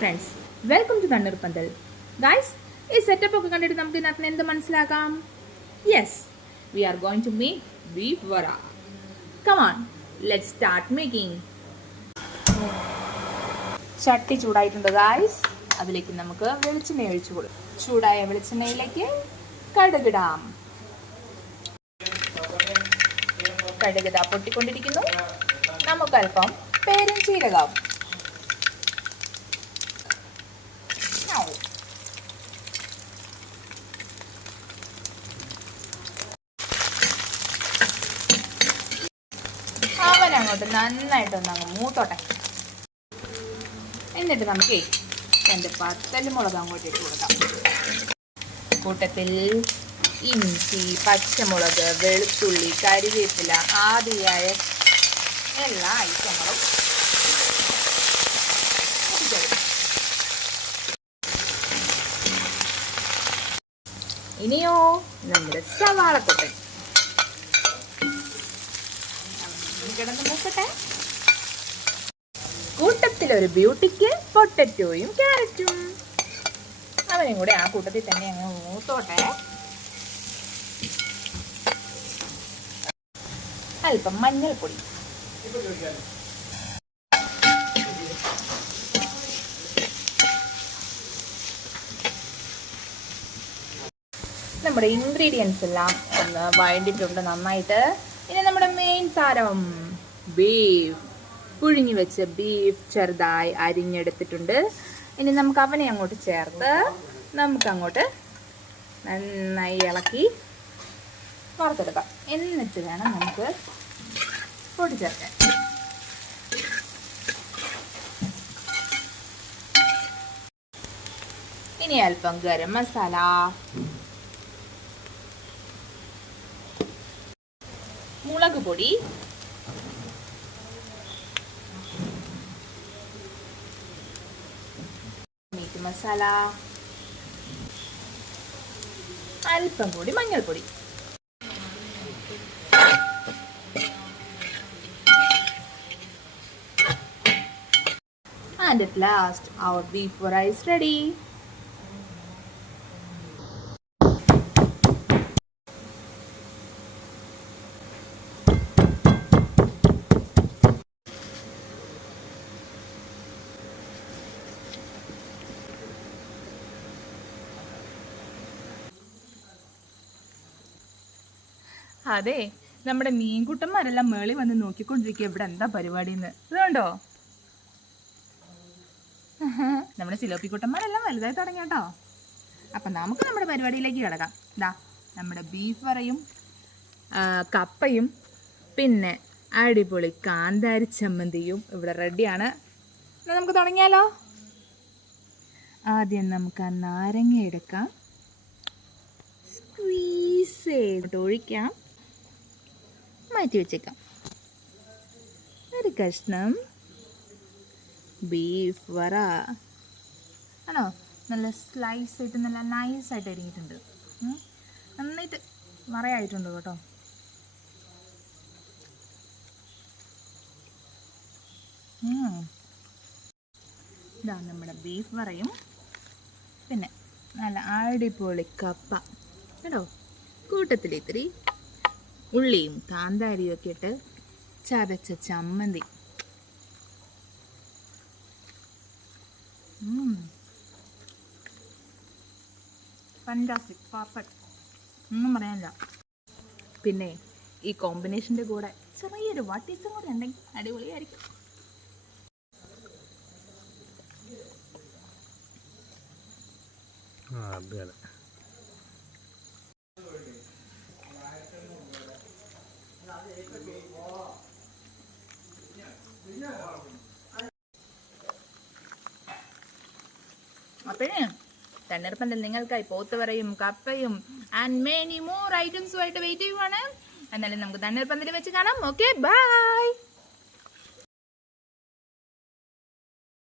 friends, welcome to Thanir Pandal. Guys, this setup ഒക്കെ കണ്ടിട്ട് നമുക്ക് ഇതിനകത്ത് എന്ത് മനസ്സിലാക്കാം? Yes, we are going to make beef vara. Come on, let's start making. ചട്ടി ചൂടായിട്ടുണ്ട് guys. അതിലേക്ക് നമുക്ക് വെളിച്ചെണ്ണ ഒഴിച്ചു കൊടുക്കാം. ചൂടായ വെളിച്ചെണ്ണയിലേക്ക് കടുകിടാം. കടുക് പൊട്ടിക്കൊണ്ടിരിക്കുന്നു. നമുക്ക് അല്പം പെരുംജീരകം. അങ്ങോട്ട് നന്നായിട്ടൊന്ന് അങ്ങ് മൂത്തോട്ടെ. എന്നിട്ട് നമുക്ക് രണ്ട് പത്തലുമുളക് അങ്ങോട്ട് ഇട്ട് കൊടുക്കാം. കൂട്ടത്തിൽ ഇഞ്ചി, പച്ചമുളക്, വെളുത്തുള്ളി, കരിവേപ്പില ആദിയായ എല്ലാ ഐറ്റങ്ങളും ഇനിയോ നമ്മുടെ സവാളക്കൊട്ടൻ കിടന്ന് മൂക്കട്ടെ. കൂട്ടത്തിലൊരു ബ്യൂട്ടിക്ക് പൊട്ടറ്റോയും ക്യാരറ്റും അവനും കൂടെ ആ കൂട്ടത്തിൽ തന്നെ അങ്ങ് മൂത്തോട്ടെ. അല്പം മഞ്ഞൾപ്പൊടി, നമ്മുടെ ഇൻഗ്രീഡിയൻസ് എല്ലാം ഒന്ന് വഴണ്ടിട്ടുണ്ട് നന്നായിട്ട്. ഇനി നമ്മുടെ മെയിൻ താരം ബീഫ്, പുഴുങ്ങി വെച്ച ബീഫ് ചെറുതായി അരിഞ്ഞെടുത്തിട്ടുണ്ട്. ഇനി നമുക്ക് അവനെ അങ്ങോട്ട് ചേർത്ത് നമുക്കങ്ങോട്ട് നന്നായി ഇളക്കി വറുത്തെടുക്കാം. എന്നിട്ട് വേണം നമുക്ക് പൊടി ചേർക്കാൻ. ഇനി അല്പം ഗരം മസാല, മുളക് പൊടി, മീറ്റ് മസാല, അല്പം കൂടി മഞ്ഞൾപ്പൊടി. And at last our beef vara is ready. അതെ, നമ്മുടെ മീൻകുട്ടന്മാരെല്ലാം മേളി വന്ന് നോക്കിക്കൊണ്ടിരിക്കുക ഇവിടെ എന്താ പരിപാടിന്ന്. ഇതുകൊണ്ടോ നമ്മുടെ സിലോപ്പിക്കുട്ടന്മാരെല്ലാം വലുതായി തുടങ്ങി കേട്ടോ. അപ്പം നമുക്ക് നമ്മുടെ പരിപാടിയിലേക്ക് കിടക്കാം. ഇതാ നമ്മുടെ ബീഫ് വറയും കപ്പയും പിന്നെ അടിപൊളി കാന്താരി ചമ്മന്തിയും ഇവിടെ റെഡിയാണ്. നമുക്ക് തുടങ്ങിയാലോ. ആദ്യം നമുക്ക് ആ നാരങ്ങ എടുക്കാം, സ്ക്വീസ് ചെയ്തിട്ട് ഒഴിക്കാം, മാറ്റി വെച്ചേക്കാം. ഒരു കഷ്ണം ബീഫ് വറ ആണോ, നല്ല സ്ലൈസ് ആയിട്ട് നല്ല നൈസായിട്ട് അരിഞ്ഞിട്ടുണ്ട്. നന്നായിട്ട് വറയായിട്ടുണ്ട് കേട്ടോ. ഇതാ നമ്മുടെ ബീഫ് വറയും പിന്നെ നല്ല അടിപൊളി കപ്പ കേട്ടോ. കൂട്ടത്തിൽ ഇത്തിരി ഉള്ളിയും കാന്താരിയും ഒക്കെ ഇട്ട് ചതച്ച ചമ്മന്തി. ഫാന്റാസ്റ്റിക്, പെർഫെക്റ്റ്, ഒന്നും പറയാനില്ല. പിന്നെ ഈ കോമ്പിനേഷൻ്റെ കൂടെ ചെറിയൊരു വാട്ടീസും കൂടെ ഉണ്ടെങ്കിൽ അടിപൊളിയായിരിക്കും. അപ്പോഴേ തണ്ണീർ പന്തൽ നിങ്ങൾക്കായി പോത്തുവരയും കപ്പയും ആൻഡ് മെനി മോർ ഐറ്റംസുമായിട്ട് വെയിറ്റ് ചെയ്യുവാണ്. എന്നാലും നമുക്ക് തണ്ണീർ പന്തൽ വെച്ച് കാണാം. Okay, by.